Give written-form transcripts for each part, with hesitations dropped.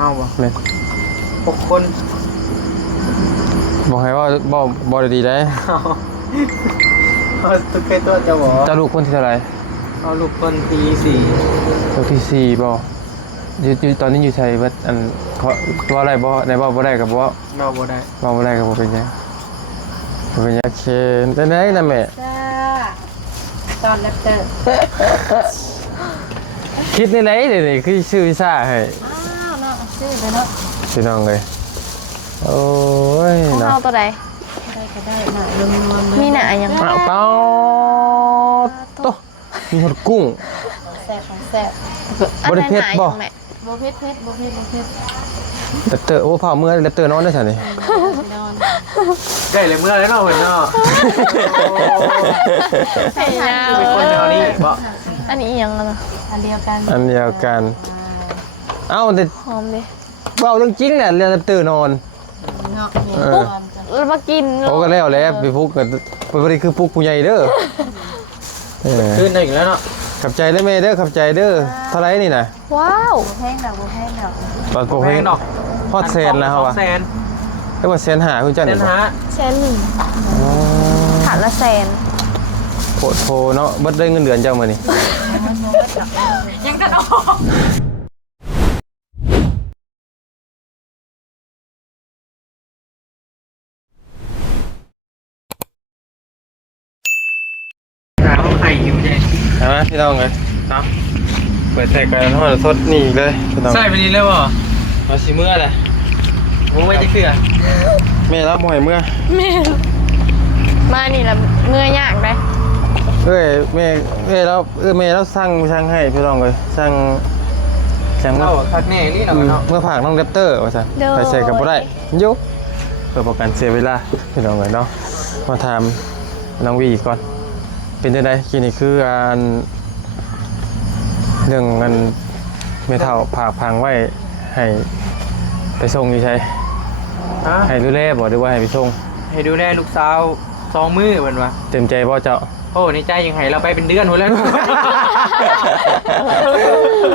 เอาบ่ แม่น 6 คน บอกให้ว่าบ่ได้ดีได้ เอาตุ๊กแกตัวจะบ่ เจ้าลูกคนที่เท่าไหร่ เอาลูกคนที่4 ลูกที่สี่บ่อยู่ตอนนี้อยู่ไสเบิดอันเพราะตัวอะไรบ่ได้บ่ได้ก็บ่ เราบ่ได้ บ่ได้ก็บ่เป็นหยังบ่เป็นหยังโอเคได้ไหนนะแม่ จ้าตอนแรปเตอร์ คิดในไหนเดี๋ยวนี้คือชื่อวิซ่าให้ อ้าวเนาะชื่อเลยเนาะ พี่น้องเลยโอ้ย ของ เนาะ เราตัวใด ได้ก็ได้หน่อยรวม มีหนายัง อ้าวเป้าโตมีหดกุ้ง แซ่บของแซ่บ บ่ได้เผ็ดบ่ แม่ โบเพชรโบเพชร เดบเตอร์โอ้เผาเมื่อเดบเตอร์นอนได้ซั่นนี่ นอน ได้เลยเมื่อแล้วเนาะเพิ่นเนาะ ไข่ยาว เป็นคนแนวนี้บ่ อันนี้ยังอะเนาะ อันเดียวกัน อันเดียวกันเอ้าแต่ หอมดิ เว้าเรื่องจริงแหละเรื่องเดบเตอร์นอน เนาะ แล้วมากิน โอ้ก็แล้วแหละไปพุกก็บ่ได้คือพุกผู้ใหญ่เด้อขึ้นได้อีกแล้วเนาะ ขับใจเด้อแม่เด้อขับใจเด้อเท่าไหร่นี่น่ะ ว้าว โบแพงดอกโบแพงดอก บางโก แพ เฮ งดอก ฮอดแสนแล้วเฮาว่า แสน เรียกว่าแสนหาคุณจัน แสนหา แซนหนึ่งถาดละแสน โพดโพเนาะเบิดได้เงินเดือนเจ้ามื้อนี้ ยังกันออก หาไข่อยู่ใจ เอามาพี่น้องเลยเนาะเปิดแท็กกันทอดสดนี่อีกเลยพี่น้อง ใช่ไปนี่เลยบ่ มาสิเมื่อแหละ ผมไม่จะเชื่อ แม่รับบ่อยเมื่อ มานี่ละเมื่อยากได้ แม่แล้วสั่งให้พี่น้องเลยสั่ง เล่าคักแน่นี่เนาะเนาะ เมื่อผากน้องเดปเตอร์ว่าซั่นไปใส่กับบ่ได้ยุบเพื่อป้องกันเสียเวลาพี่น้องเลยเนาะมาถามน้องวีก่อนเป็นจังได๋กินนี่คือเรื่องเงินไม่เท่าผากพังไว้ให้ไปส่งอยู่ใช่ ฮะ ให้ดูแลบ่หรือว่าให้ไปส่ง ให้ดูแลลูกสาว2 มื้อเพิ่นว่า เต็มใจบ่เจ้า โอ้ในใจยังให้เราไปเป็นเดือนหัวแล้ว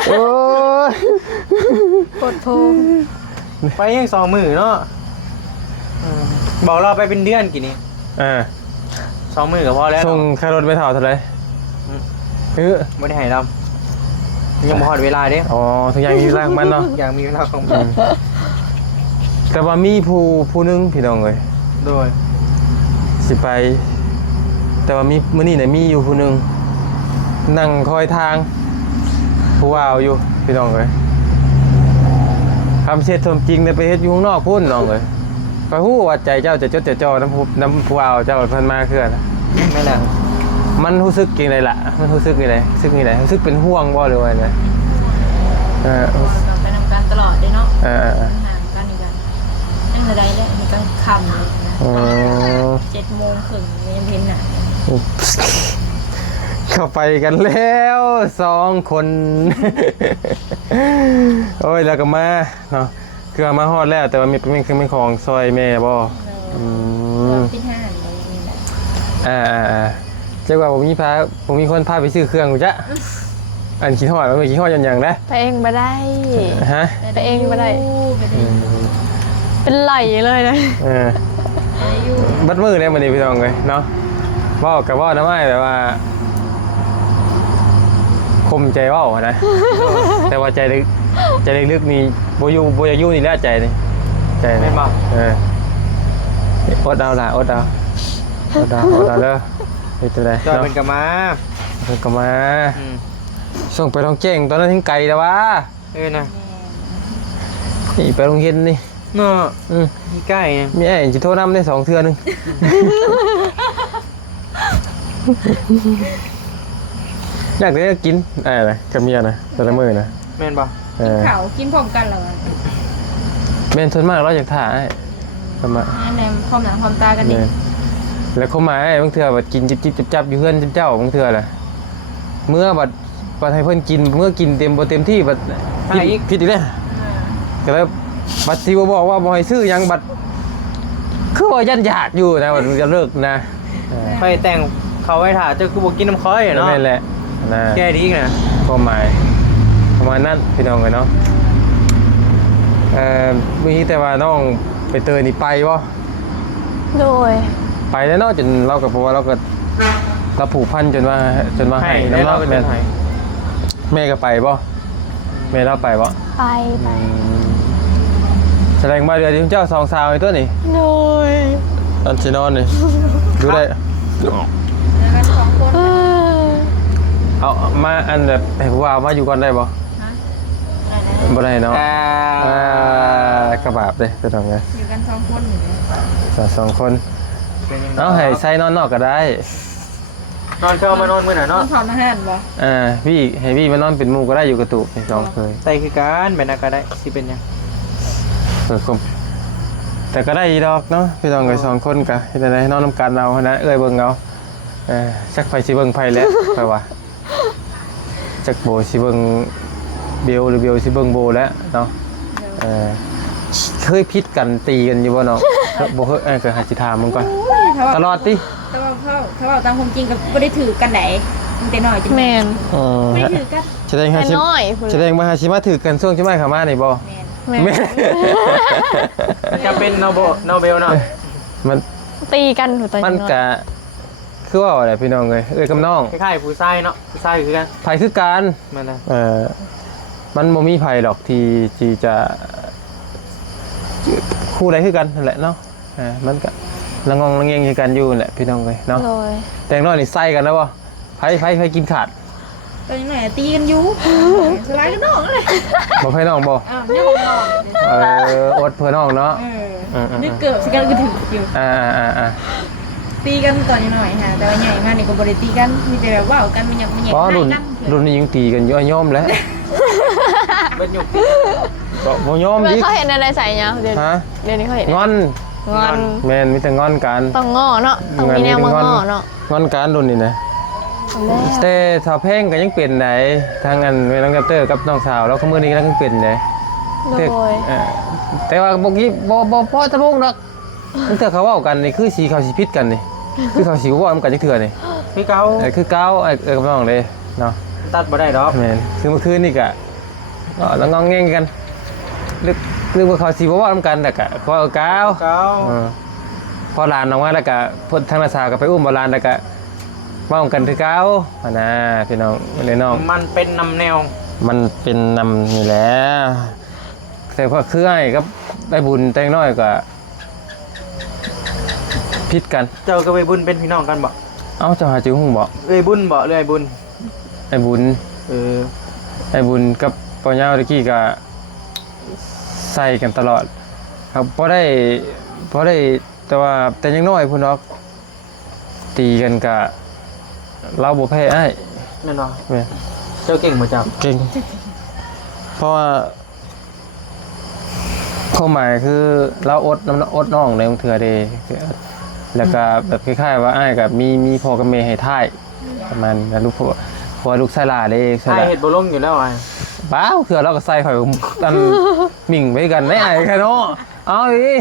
โอ้ย กดโพ ไปยัง2 มื้อเนาะบอกเราไปเป็นเดือนกี่นี่ 2 มื้อก็พอแล้ว ส่งค่ารถไปเท่าเท่าไหร่บ่ได้ให้เรายังบ่ฮอดเวลาเด้ อ๋อทุกอย่างมีร่างมันเนาะ อย่างมีเวลาของมัน แต่ว่ามีผู้หนึงพี่น้องเอ้ย โดย สิไป แต่ว่ามีมื้อนี้น่ะมีอยู่ผู้หนึงนั่งคอยทางผู้ว่าวอยู่พี่น้องเอ้ยคำเช็ดทมจริงได้ไปเฮ็ดอยู่ข้างนอกพุ่นน้องเอ้ยก็ฮู้ว่าใจเจ้าจะจดจะจ่อน้ำผู้ว่าวเจ้าเพิ่นมาคือนะ ไม่แหละ มันรู้สึกยังไงล่ะมันรู้สึกยังไงรู้สึกยังไงรู้สึกเป็นห่วงบ่หรือว่าไงไปทำการตลอดเลยเนาะ ห่าง กันอีกกันนั่นอะไรเนี่ยนี่ก็คำเลยนะ7 โมงถึงยังเห็นน่ะ เข้าไปกันแล้ว2 คน โอ้ยแล้วก็มาเนาะคือมาฮอดแล้วแต่ว่ามีเป็นของซอยแม่บ่ที่5เลยนี่แหละ เจ้าว่าผมมีคนพาไปซื้อเครื่องกูจ้ะอันคิดฮอดมันคิดฮอดอย่างได้ ไปเองมาได้ ฮะ ไปเองมาได้เป็นไหลเลยนะ บัดมือเนี่ยมันนี่พี่น้องเลยเนาะว่ากับว่าน้ำไม้แบบว่าคมใจว่านะ แต่ว่าใจลึกนี่โบยูนี่แหละใจนี่ใจนี่อดเอาล่ะอดเอาเด้อนี่ตัวใด จอย เนาะ เป็นกะมา เพิ่นก็มาส่งไปท้องแจ้งตอนนั้นทิ้งไก่แล้ววะ นะ นี่ไปโรงเรียนนี่ เนาะที่ใกล้เนี่ย มีไอ้จิโทรนำได้2 เทื่อนึงอยากได้กินอะไรกับเมียนะแต่ละมื้อนะ แม่นบ่ เขากินพร้อมกันเหรอ แม่นส่วนมากเราอยากถ่ายประมาณ ในความหนังความตากันดิ แล้วเขามาบางเทื่อบัดกินจิบจับอยู่เฮือนเจ้าบางเทื่อแหละเมื่อบัดให้เพิ่นกินเมื่อกินเต็มบ่เต็มที่บัดผิดอีกแล้วก็เลยบัดที่บอกว่าบ่ให้ซื้อหยังบัดคือว่ายันอยากอยู่นะบัดจะเลิกนะ ไฟแต่งเขาไว้ถ่าเจ้าคือบ่กินน้ำค้อยเนาะ นั่นแหละนะ แก้ดีนะ ความหมายประมาณนั้นพี่น้องเลยเนาะ มีแต่ว่าน้องไปเตยนี่ไปบ่ โดย ไปแล้วเนาะจนเราก็เพราะว่าเราก็เราผูกพันจนว่าให้ ได้ น้ำ เรา เนาะ เป็น แม่ ไทย แม่ก็ไปบ่แม่เราไปบ่ ไป แสดงว่าเดือนที่เจ้าสองสาวไอ้ตัวนี่ โดย อันสินอนนี่ดูได้ แล้วกันสองคน เออ เอามาอันแบบให้ผู้ว่ามาอยู่ก่อนได้บ่ นะอะไรนะ บ่ได้เนาะกระบาบเด้ไปทำไง อยู่กันสองคนอยู่เลย สองคนเอาให้ใส่นอนนอกก็ได้ นอนเข้ามานอนมื้อน่ะ ต้อ เนาะ งถอดอาหารบ่ พี่ให้พี่มานอนเป็นหมู่ก็ได้อยู่กระตุกสองเคย ใส่คือกันแบบนั้นก็ได้สิเป็นหยัง คมแต่ก็ได้อีดอกเนาะพี่น้องกับสองคนกะเฮ็ดได้นอนนำกันเอานะเอ้ยเบิ่งเอาจักไผสิเบิ่งไผแล้วค่อยว่าจักโบสิเบิ่งเบลหรือเบลสิเบิ่งโบแล้วเนาะเคยพิษกันตีกันอยู่บ่เนาะบ่เคยก็หาสิถามมึงก่อนตลอดติ ถ้าว่าตามความจริงก็บ่ได้ถือกันไหนมันแต่น้อยจัง แมน ไม่ได้ถือกัน แสดง แต่ หาสิ น้อยพุ่น แสดงว่าหาสิมาถือกันช่วงที่มาเข้ามานี่บ่ แม่น แมน จะเป็นโนเบลเนาะ มัน ตีกันถูกตอน มัน น้อย กะคือว่าอะไรพี่น้องเอ้ยกับน้อง คล้ายๆผู้ชายเนาะผู้ชายคือกัน ไผคือกัน มันน่ะ มันบ่มีไผหรอกที่จะคู่ใดคือกันนั่นแหละเนาะมันก็ละงองละเงียงคือกันอยู่นั่นแหละพี่น้องเอ้ยเนาะ โดย แต่อย่างน้อยนี่ใส่กันแล้วบ่ไผกินขาด ตอนนี้ไหนตีกันอยู่สลายกันน้องเลย บ่ไผน้องบ่ อ้าวเนี่ยของน้อง อดเพื่อน้องเนาะ นึกเกือบสิกันก็ถึงอยู่ ตีกันตอนนี้หน่อยฮะแต่ว่าใหญ่มากนี่ก็บ่ได้ตีกันมีแต่แบบว่ากันมันยัง เพราะรุ่น กัน รุ่นนี้ยังตีกันอยู่ย่อมแล้ว เป็นหยุก ก็บ่ย่อม เมื่ ดิ อเขาเห็นอะไรใส่เนี่ยเดี๋ยว ฮะ เดี๋ยวนี้เขาเห็น งอน งอน แม่นมีแต่งอนกัน ต้องง้อเนาะต้องมีแนวมางอเนาะ งอนกันรุ่นนี้นะ เอาแล้ว แต่สาวเพลงก็ยังเปลี่ยนไหนทางอันน้องแกปเตอร์กับน้องสาวแล้วก็มื้อนี้ก็ยังเปลี่ยนไหน โดย แต่ว่าบ่กี้บ่พอตะมุงดอกมันเถื่อเขาเว้ากันนี่คือสีเขาสิผิดกันนี่คือเขาสิเว้ากันจักเถื่อนี่ พี่เก้า คือเก้ากับน้องเลยเนาะ ตัดบ่ได้ดอก แม่นคือเมื่อคืนนี่ก็แล้วงองแงงกันนึกว่าเขาสิบ่เว้านำกันแต่ก็ขอเอาเก้า เก้า พอหลานออกมาแล้วก็พุ่นทางนาสาวก็ไปอุ้มบ่หลานแล้วก็เว้ากันคือเก้านะพี่น้องน้อง มันเป็นนำแนว มันเป็นนำนี่แหละแต่พอคือไอ้กับได้บุญแต่งน้อยก็พิดกัน เจ้ากับไอ้บุญเป็นพี่น้องกันบ่ เอ้าเจ้าหาจื้อหุ่งบ่ เอ้ยบุญบ่เลยไอ้บุญ ไอ้บุญ เออ ไอ้บุญกับปอเน่าตะกี้ก็ใส่กันตลอดครับพอได้แต่ว่าแต่ยังน้อยพุ่นเนาะตีกันก็เราบ่แพ้อ้าย แม่นบ่ แม่น เจ้าเก่งบ่จับ เก่งเพราะว่าความหมายคือเราอดน้องในบางเทื่อเด้แล้วก็แบบคล้ายๆว่าอ้ายกับมีพ่อกับแม่ให้ท่ายประมาณนั้นลูกพ่อลูกชายหลาเด้ใช่ ไอ้ ล่ะ เฮ็ดบ่ลงอยู่แล้วไอ้ บ้าวเทื่อเราก็ใส่ข่อยอันหมิ่งไปกันได้อ้ายแค่เนาะเอาอี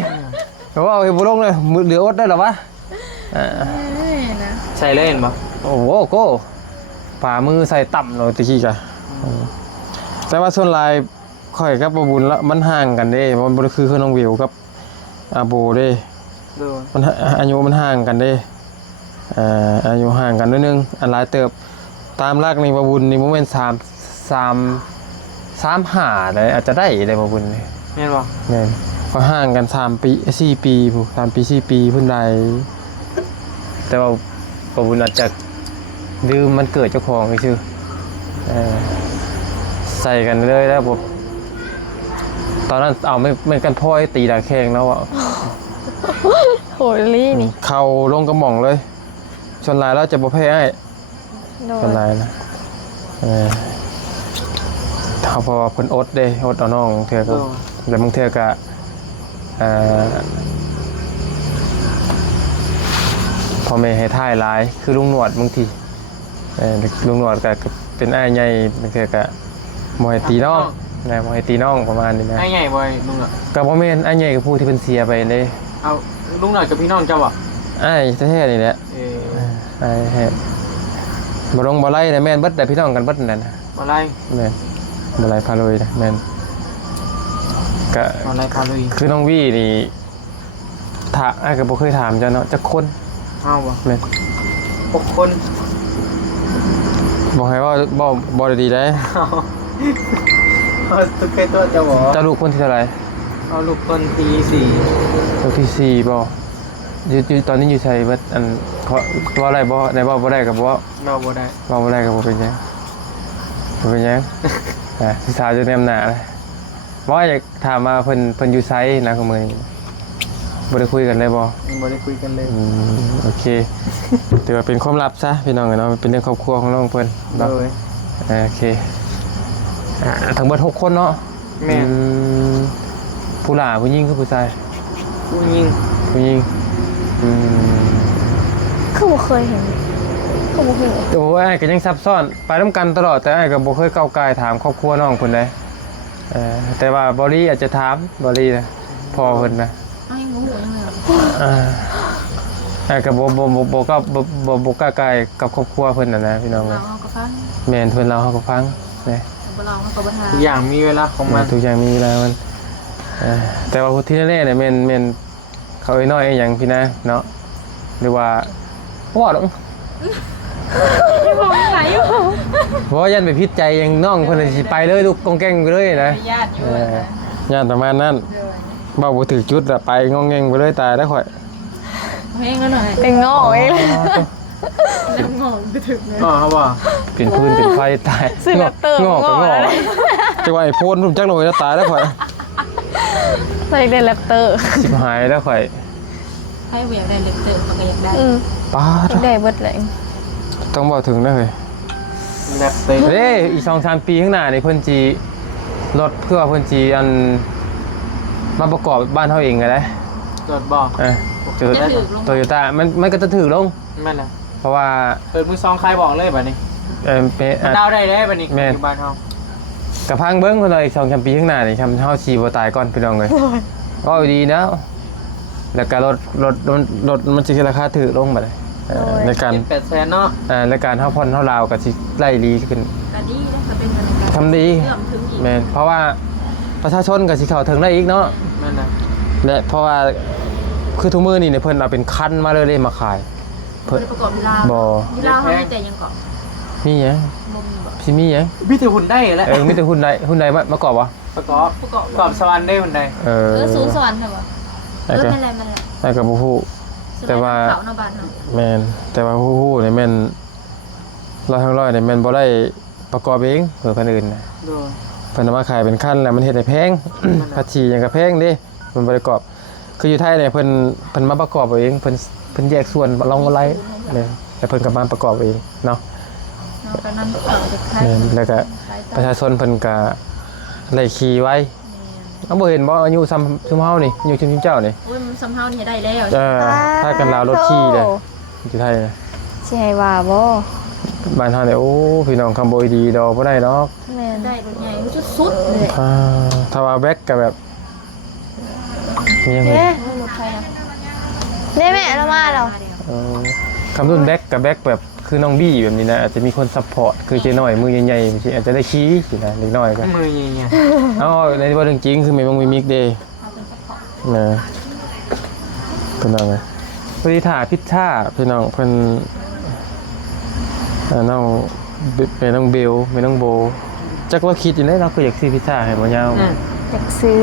เพราะว่าเฮ็ดบ่ลงเลยมือเหลืออดได้หรอวะนะ ใส่เลยเห็นบ่ โอ้โหโก้ฝ่ามือใส่ต่ำเนาะตะกี้กะแต่ว่าส่วนลายข่อยกับบ่บุญละมันห่างกันเด้มันบ่ได้คือน้องวิวกับอาโบเด้ ดู มันอายุมันห่างกันเด้อายุห่างกันนิดนึงอันหลายเติบตามรากนี่บ่บุญนี่บ่แม่น3เลยอาจจะได้บ่บุญนี่ แม่นบ่ แม่นพอห่างกัน3ปี4ปีผู้3ปี4ปีเพิ่นได้แต่ว่าบ่บุญอาจจะดื่มมันเกิดเจ้าของซื่อใส่กันเลยแล้วบ่ตอนนั้นเอาไม่กันพ่อยตีดาแข้งแล้วอ่ะ โหลี่นี่ เข่าลงกระหม่องเลยชนลายแล้วจะบ่แพ้ให้ โด ชน ย ลายนะเขาพอเพิ่นอดเด้อดเอาน้องเทื่อก็แล้วบางเทื่อก็พ่อแม่ให้ท่ายหลายคือลุงหนวดบางทีลุงหนวดก็เป็นอ้ายใหญ่บางเทื่อก็บ่ให้ตีน้องนะบ่ให้ตีน้องประมาณนี้นะ ไอ้ใหญ่บ่ลุงอ่ะ ก็บ่แม่นอ้ายใหญ่ก็ผู้ที่เพิ่นเสียไปเด้ เอาลุงหน่อยกับพี่น้องเจ้าบ่ อ้ายแท้ๆนี่แหละ เออ ไอ้บ่ลงบ่ไล่นะแม่นเบิดแต่พี่น้องกันเบิดนั่นน่ะ บ่ไร แม่นบ่ไล่พาเลยนะแม่น ก็ เอาอะไรพาลุย คือน้องวี่นี่ถามไอ้ก็บ่เคยถามจ้ะเนาะจักคน เอาบ่ แม่น 6 คน บอกให้ว่าบ่ได้ดีได้ เอาตุ๊กแกตัวจะบ่ เจ้าลูกคนที่เท่าไหร่ เอาลูกคนที่ ลูกที่4บ่อยู่ตอนนี้อยู่ไสเบิดอันเขาว่าอะไรบ่ได้บ่ได้ก็บ่ 4เราบ่ได้ ว่าบ่ได้ก็บ่เป็นหยังบ่เป็นหยังสิสาวจะแนมหน้าเลยบ่อยากถามมาเพิ่นอยู่ไสนะคือมื้อนี้บ่ได้คุยกันเลยบ่ ยังบ่ได้คุยกันเลย โอเคถือว่าเป็นความลับซะพี่น้องเนาะเป็นเรื่องครอบครัวของน้องเพิ่น โด เนาะ ย โอเคทั้งเบิด6คนเนาะ แม่น ผู้หล่าผู้หญิงคือผู้ชาย ผู้หญิง ผู้หญิง คือบ่เคยเห็นคือบ่เคยเห็น แต่ว่าไอ้ก็ยังซับซ้อนไปนํกันตลอดแต่ไอ้ก็บ่เคยก้าวกายถามครอบครัวน้องเพิ่นได้แต่ว่าบอลี่อาจจะถามบอลี่นะพ่อเพิ่นนะ เอายังงูยังเลย ไอ้ก็บ่กล้ากายกับครอบครัวเพิ่นน่ะนะพี่น้อง เราเอากระฟัง แม่นเพิ่นเราเฮาก็ฟังนะ เราเอากระบะทา ทุกอย่างมีเวลาของมัน ทุกอย่างมีเวลามันแต่ว่าที่แน่ๆเนี่ยแม่นเขาไอ้น้อยไอ้หยังพี่นะเนาะหรือว่าว่าดอก ไม่มองไหนอยู่ เพราะว่ายันไปพิษใจยังน้องเพิ่นสิไปเลยลูกกองแกงไปเลยนะ ญาติอยู่นะ ย่านประมาณนั้นเว้าบ่ถึกจุดละไปงองแงงไปเลยตายแล้วข่อย เพลงก็หน่อย เป็นงอเอง น้ำงงไปถึงเลย อ๋อเขาบอก เป็นพื้นเป็นไฟตาย ซื้อแบบเติม งอก ง ก็ อก งอก เลย จังหวะไอ้โพนรุ่มจักหน่อยแล้วตายแล้วข่อย ใส่เล่นแรปเตอร์ สิบหายแล้วข่อย ให้เวียได้เล็บเติมมันก็อยากได้ ป้าด ได้เบิดเลย ต้องบอกถึงนะเฮ้ย แลบเต็ม เด้อีก2-3 ปีข้างหน้านี่เพิ่นจีรถเพื่อเพิ่นจีอันมาประกอบบ้านเฮาเองก็ได้ จดบอก โตโยต้ามันก็จะถือลง แม่นนะ เพราะว่า เปิดมือซองใครบอกเลยแบบนี้ เป็น มันดาวได้เลยแบบนี้ แม่น อยู่บ้านเขา กระพังเบิ้งคนเราอีก2-3 ปีข้างหน้านี่ทำเฮาชีบ่ตายก่อนพี่น้องเลยก็ดีแล้วแล้วก็รถมันจะราคาถือลงมาเลยในการ 800,000เนาะ ในการเฮาผ่อนเฮาลาวก็สิไล่ลีขึ้น ก็ดีนะก็เป็นกันกัน ทำดี เริ่มถึงอีก แม่นเพราะว่าประชาชนก็สิเข้าถึงได้อีกเนาะ แม่นนะ และเพราะว่าคือทุกมื้อนี่เนี่ยเพิ่นเอาเป็นคันมาเลยมาขาย เพิ่นประกอบเวลา บ่ เวลาเขามีแต่ยังเกาะ มีหยัง มุมแบบ สิมีหยัง พี่ถือหุ่นได้แล้ว มีแต่หุ้นใดมากอบบ่ ประกอบสวรรค์ได้หุ่นใด สูงสวรรค์ค่ะบ่ ไอ้ก็ เป็นไรมันแหละ ไอ้ก็บ่ฮู้ แต่ว่า เขาเนาะบ้านเนาะ แม่นแต่ว่าฮู้ๆเนี่ยแม่น100เนี่ยแม่นบ่ได้ประกอบเองเพื่อคนอื่นน่ะ ดู เพิ่นเอามาขายเป็นคันแล้วมันเฮ็ดให้แพง ภาษีหยังก็แพงเด้มันบ่ได้ประกอบคืออยู่ไทยเนี่ยเพิ่นมาประกอบเอาเองเพิ่นแยกส่วนลองไว้เนี่ยแล้วเพิ่นก็มาประกอบเองเนาะ เนาะก็นำเขาจะขาย แม่นแล้วก็ประชาชนเพิ่นก็ไล่ขี่ไว้เอาบ่เห็นบ่อายุซ้ำซุมเฮานี่อายุซุมเจ้านี่ โอ้ยมันสำเฮานี่ได้แล้ว ถ้ากันลาวรถขี่เด้อยู่ไทยนะ สิให้ว่าบ่ บ้านเฮาเนี่ยโอ้พี่น้องคำบ่ดีดอกบ่ได้ดอก แม่น ได้รถใหญ่มันสุดเลย ถ้าว่าแบ็คก็แบบมีหยังไง เอ๊ะ รถไฟอ่ะ ได้แม่เรามาแล้ว คำรุ่นแบ็คกับแบ็คแบบคือน้องบี้แบบนี้นะอาจจะมีคนซัพพอร์ตคือเจ๊น้อยมือใหญ่ๆบางทีอาจจะได้ขี้สินะเล็กน้อยก็ มือเงี้ย เอาในที่ว่าเรื่องจริงคือไม่ต้องมีมิกเดย์นะเป็นน้องไงพอดีถ่าพิชชาพี่น้องเพิ่นน้องเป็นน้องเบลเป็นน้องโบจักว่าคิดอยู่ได้เราก็อยากซื้อพิชชาให้บ่ยาว อยากซื้อ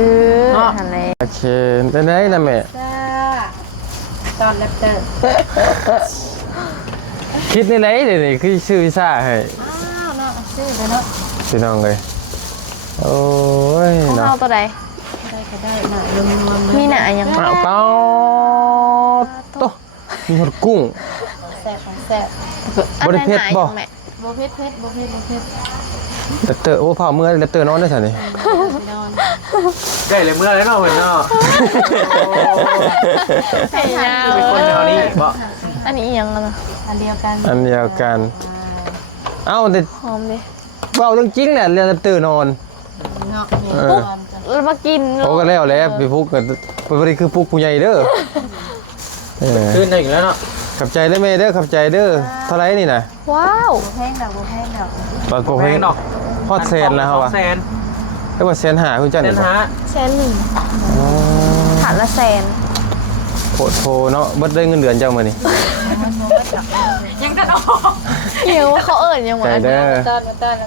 หั่นแหละ โอเคเป็นได้นะแม่ จ้าตอนแรปเตอร์ คิดในไหนเดี๋ยวนี้คือซื้อพิชชาให้ อ้าวเนาะชื่อเลยเนาะ พี่น้องเลยโอ้ย ของ เนาะ เฮาตัวใด ได้ก็ได้หน่ะรวมๆเลย มีหน้าหยัง อ้าวเป้าโตมีหดกุ้ง แซ่บของแซ่บ บ่ได้เผ็ดบ่ แม่ โบเพชรโบเพชร แต่เตอโอ้พ่อเมื่อแล้วเตอนอนได้ซั่นนี่ ไปนอน ได้เลยเมื่อไรเนาะเหมือนเนาะ ไข่ยาว เป็นคนแถวนี้บ่ อันนี้อีหยังอะนะ อันเดียวกัน อันเดียวกันเอ้าแต่ หอมดิ เว้าเรื่องจริงแหละเรื่องเตอนอน เนาะ แล้วมากิน โอ้ก็แล้วแหละไปพุกก็บ่ได้คือพุกผู้ใหญ่เด้อ ขึ้นได้อีกแล้วเนาะ ขับใจเด้อแม่เด้อขับใจเด้อเท่าไหร่นี่น่ะ ว้าว โบแพงดอก ตอนโก แพ เพ่ ง ง ดอก ฮอดแสนแล้วเฮาว่ะ 200,000 ก็ว่า150,000คุณจัน เส้นหา 100,000ถาดละแสน โคตรโทเนาะบ่ได้เงินเดือนเจ้ามื้อนี้ ยังกันออก เดี๋ยวเขาเอิ้นยังว่า ใจเด้อ เติร์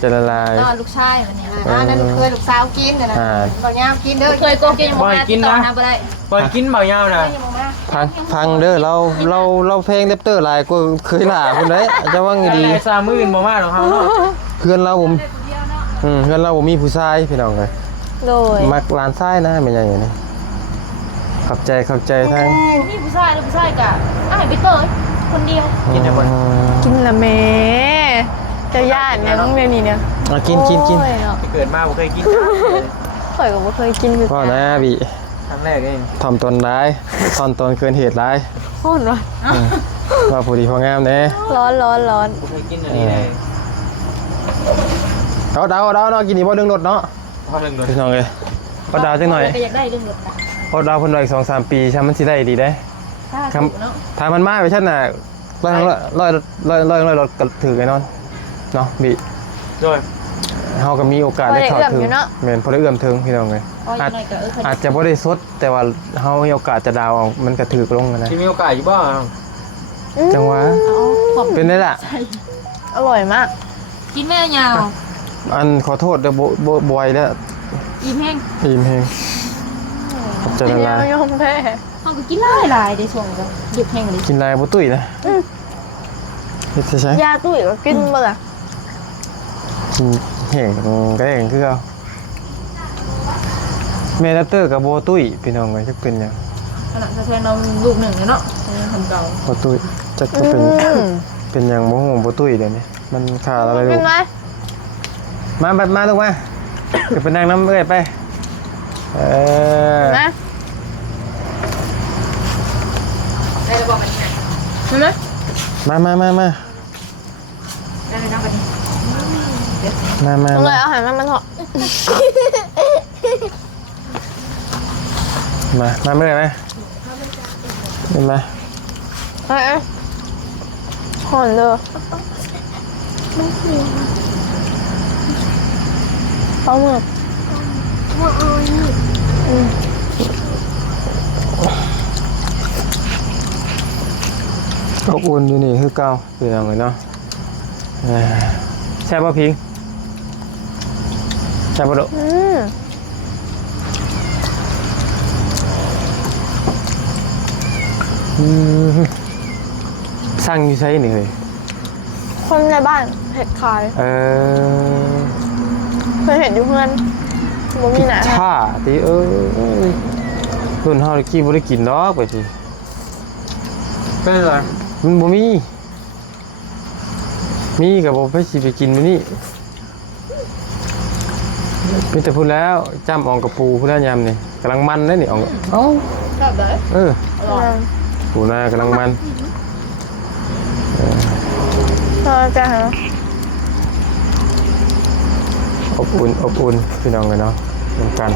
จะละลาย นอนลูกชายมันนี่นั่นเคยลูกสาวกินนะ อ่า บอกย่ากินเด้อเคยโกกินยังบ่มาติดต่อหาบ่ได้ ปล่อยกินเบายาวนะ ยังบ่มา พังเด้อเราเพลงเล็บเตอร์หลายกว่าเคยล่าพุ่นเด้จะว่าไง แต่ ดี 30,000บ่มาหรอกเฮาเนาะ เพื่อนเราผมเพื่อนเราผมมีผู้ชายพี่น้องเลย โดย มักหลานชายนะไม่ใหญ่นี่ขอบใจทาง นี่ผู้ชายแล้วผู้ชายกะอ้ายไปเตยคนเดียว กินได้บ่ กินละแม่เจ้าญาติเนี่ยต้องเรียนนี่เนี่ย กิน โอ้ยเนาะ ที่เกิดมาบ่เคยกิน ข่อยก็บ่เคยกินคือ พ่อ กัน นะบี ครั้งแรกเอง ทำตนร้ายตอนเกินเหตุร้าย โคตรว่ะ ว่าผู้ดีพองามแน่ ร้อน บ่เคยกินอันนี้เลย เอาดาวกินนี่บ่ดึงรถเนาะ พอเรื่องรถ พี่น้องเลยเอาดาวจังหน่อย ก็อยากได้เรื่องรถนะ เอาดาวเพิ่นว่าอีก 2-3 ปีใช่มันสิได้ดีได้ ถ้า ครับ ถูกเนาะ ถ้ามันมาไปชั้นน่ะร้อยรถก็ถือไอ้นอนเนาะบี โดย เฮาก็มีโอกาสได้เข้าถึงแม่นพอได้เอื้อมถึงพี่น้องเลย อ๋อยังไงก็เคย อาจจะบ่ได้สดแต่ว่าเฮามีโอกาสจะดาวเอามันก็ถือลงนะ ที่มีโอกาสอยู่บ่ จังหวะ ขอบ เป็นได้ล่ะ อร่อยมาก กินแม่ยาว อันขอโทษเด้อบ่อยแล้ว อิ่มแห้ง อิ่มแฮงขอบใจละลาย ยอมแพ้ เขาก็กินหลายได้ช่วงก็หยุดแห้งเลย กินลายบ่ตุ้ยนะเฮ็ดใช่ ยาตุ้ยก็กินบ่ล่ะ กินแห้งก็แห้งคือเก่าแม่ดับเตอร์กับบ่ตุ้ยพี่น้องเอ้ยจักเป็นหยัง ขนาดแทนนมลูกหนึ่งเลยเนาะยังทำเก่า บ่ตุ้ยจักจะเป็นหยังบ่ฮู้บ่ตุ้ยเดี๋ยวนี้มันขาดอะไรลู กิ ก นไหม มาบัดมาลูกมาเดี๋ยวไปนั่งน้ำเอ้ยไปนะ ได้ระบอกกันยังไงใช่ไหม มา ได้เลยนะกัน ต้องเลยเอาอาหารมันเถอะ มาเมื่อไหร่ไหมมา เอ้ยหอนเด้อปลาหมึก อบอุ่นอยู่นี่คือเก่าเป็นยังไงเนาะแซ่บป่ะพิงแซ่บป่ะลูกสั่งอยู่ใช่นี่เลย คนในบ้านเห็ดขาย เคยเห็นอยู่เพื่อนบ่มีหนา ชาตีรุ่นเฮาตะกี้บ่ได้กินดอกไปที เป็นไร มันบ่มีก็บ่ไปสิไปกินมื้อนี้มีแต่พูดแล้วจำอองกับปูพูดแล้วยามนี่กำลังมันเลยนี่อองเอ้า ชอบเลย ปูนากำลังมัน จะหา อบอุ่นพี่น้องกันเนาะเหมือนกัน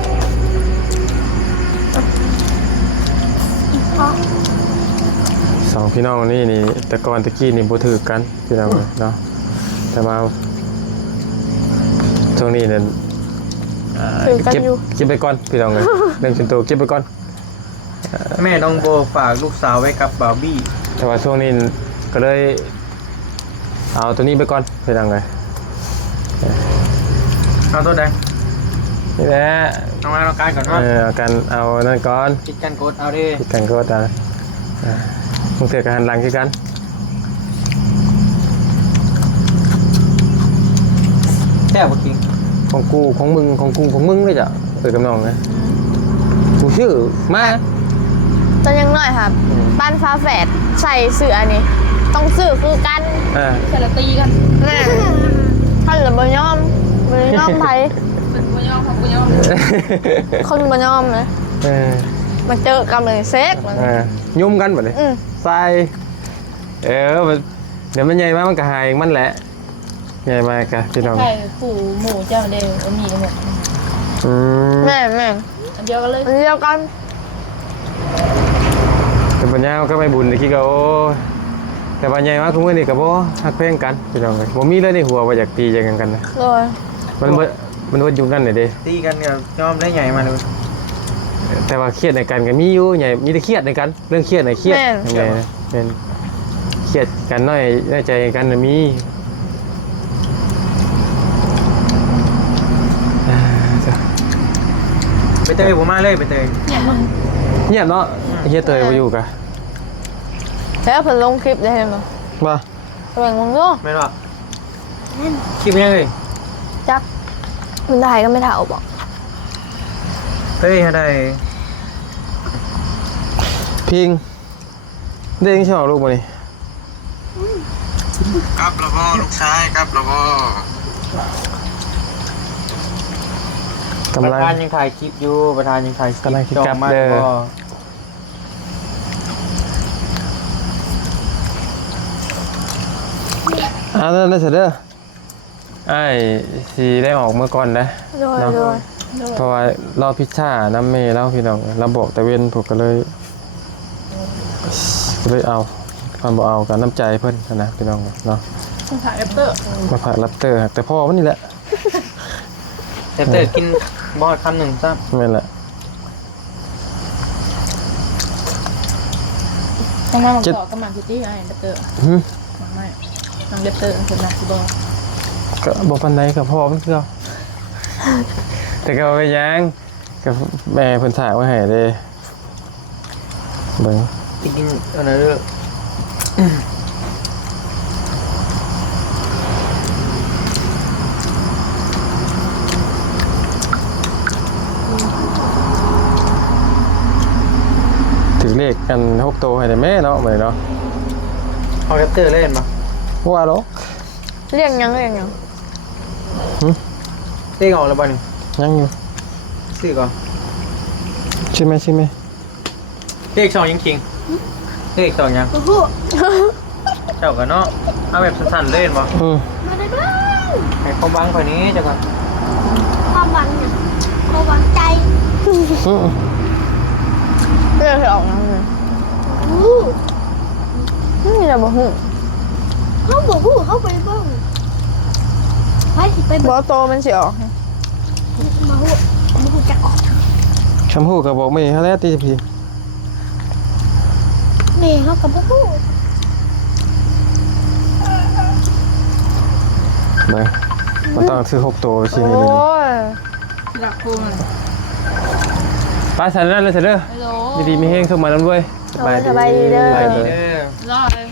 สองพี่น้องนี่แต่ก่อนตะกี้นี่บ่ถือกันพี่น้องเนาะแต่มาช่วงนี้เนี่ย ถือกันอยู่ เก็บไปก่อนพี่น้องเลยเรื่องส่วนตัวเก็บไปก่อน แม่น้องโบฝากลูกสาวไว้กับบาร์บี้ แต่ว่าช่วงนี้ก็เลยเอาตัวนี้ไปก่อนพี่น้องเลย เอาตัวใด นี่แหละ เอามาต้องการก่อนว่า เอากันเอานั่นก่อน คิดกันกดเอาดิ คิดกันก็ได้มึงเถื่อกันหันหลังคือกัน แค่บ่กิน ของกูของมึงเลยจ้ะกับน้องนะกูชื่อมา ตอนยังน้อยครับบ้านฟ้าแฝดใส่เสื้อนี่ต้องซื้อคือกัน เสร็จแล้วตีกัน แม่ท่านหรือบยอมไทย บุญยอมของบุญยอม คนบยอมนะมาเจอกันเลยเซ็ก ยุ่มกันแบบนี้ใส่เดี๋ยวมันใหญ่มากมันก็หายมันแหละใหญ่มากกันพี่น้อง ใช่ปู่หมูเจ้าเดียวมีหมด แม่ อันเดียวกันเลย เดียวกัน แต่ปัญญาก็ไม่บุญเลยคิดก็โอ้แต่ปัญญามากคุณมื่อนี่กับโบฮักเพลงกันพี่น้องเลยผมมีเลยในหัวว่าอยากตีกันนะ เลย มัน มันว่ายุ่งกันน่ะเด้ ตีกันก็ยอมได้ใหญ่มาเลย แต่ว่าเครียดในกันก็มีอยู่ใหญ่มีแต่เครียดในกันเรื่องเครียดน่ะเครียด แม่น ยังไงนะเป็นเครียดกันน้อยใจกันน่ะมี ไปเตยผมมาเลยไปเตย เนี่ยมึง เงียบเนาะเฮียเตยบ่อยู่กะ แล้วเพิ่นลงคลิปได้เห็นบ่ ว่า เบิ่งมึงดู ไม่หรอกคลิปยังเลย จักมันได้ก็ไม่เท่าบอก เฮ้ยให้ได้ พิงเด้งชอบลูกบ่นี่ ครับแล้วก็ลูกชายครับแล้วก็ กำ ประ ลัง ธานยังถ่ายคลิปอยู่ประธานยังถ่ายคลิป กำลังคิด จอง กลับ มา เด้อ ก็ นั่นเสร็จเด้อไอ้สิได้ออกเมื่อก่อนนะ โดย เนาะ โดย เพราะว่าเราพิชชาน้ำเมย์แล้วพี่น้องเราบอกแต่เว้นผมก็เลยเอาความบอกเอากับน้ำใจเพิ่นนะพี่น้องเนาะ ต้องถ่ายแรปเตอร์ มาผักรับเตอร์แต่พ่อมันนี่แหละ แต่เตยกินบอดคำหนึ่งซ้ นั่นแหละ ต้องมาต่อกับมันซิตี้ไอ้แรปเตอร์ หึ ไม่น้องแรปเตอร์เป็นนักฟุตบอล ก็บอกปันใดกับพ่อมันคือเอาแต่ก็ไปยังกับแม่เพิ่นถ่ายไว้ให้เด้เบิ่ง ำกินอะไรเด้อ ถือเลขกัน6โตให้ได้แม่เนาะมื้อนี้เนาะ เอาแรปเตอร์เล่นปะ ว่าหรอ เรียกยัง เล่นออกแล้วบอล ยังอยู่ ซื้อก่อน ใช่ไหม เลขสองยังคิงเลขสองยังเจ้ากันเนาะเอาแบบสั้นๆเล่นปะ มาได้บ้าง ให้เขาบังคนนี้เจ้ากัน ความหวังเนี่ยความหวังใจ เรียกให้ออกน้ำเลย อู้ นี่แหละบ่ฮู้ เขาบอกผู้เขาไปบ้างไปสิไป บ่ บอก โตมันสิออก มาหูจะออก คำพูดก็บอกไม่เขาแล้วตีพี่ แม่เขากับผู้ ไปมันต้องซื้อ6ตัวชิ้น โอ้ นี้เลย ย หลักคูมัน ไปใส่นั่นเลยเสร็จเด้อ ไม่รู้ ดีๆมีเฮงส่งมาน้ำด้วย สบายดีเด้อ ไปดีเด้อ รอดเลย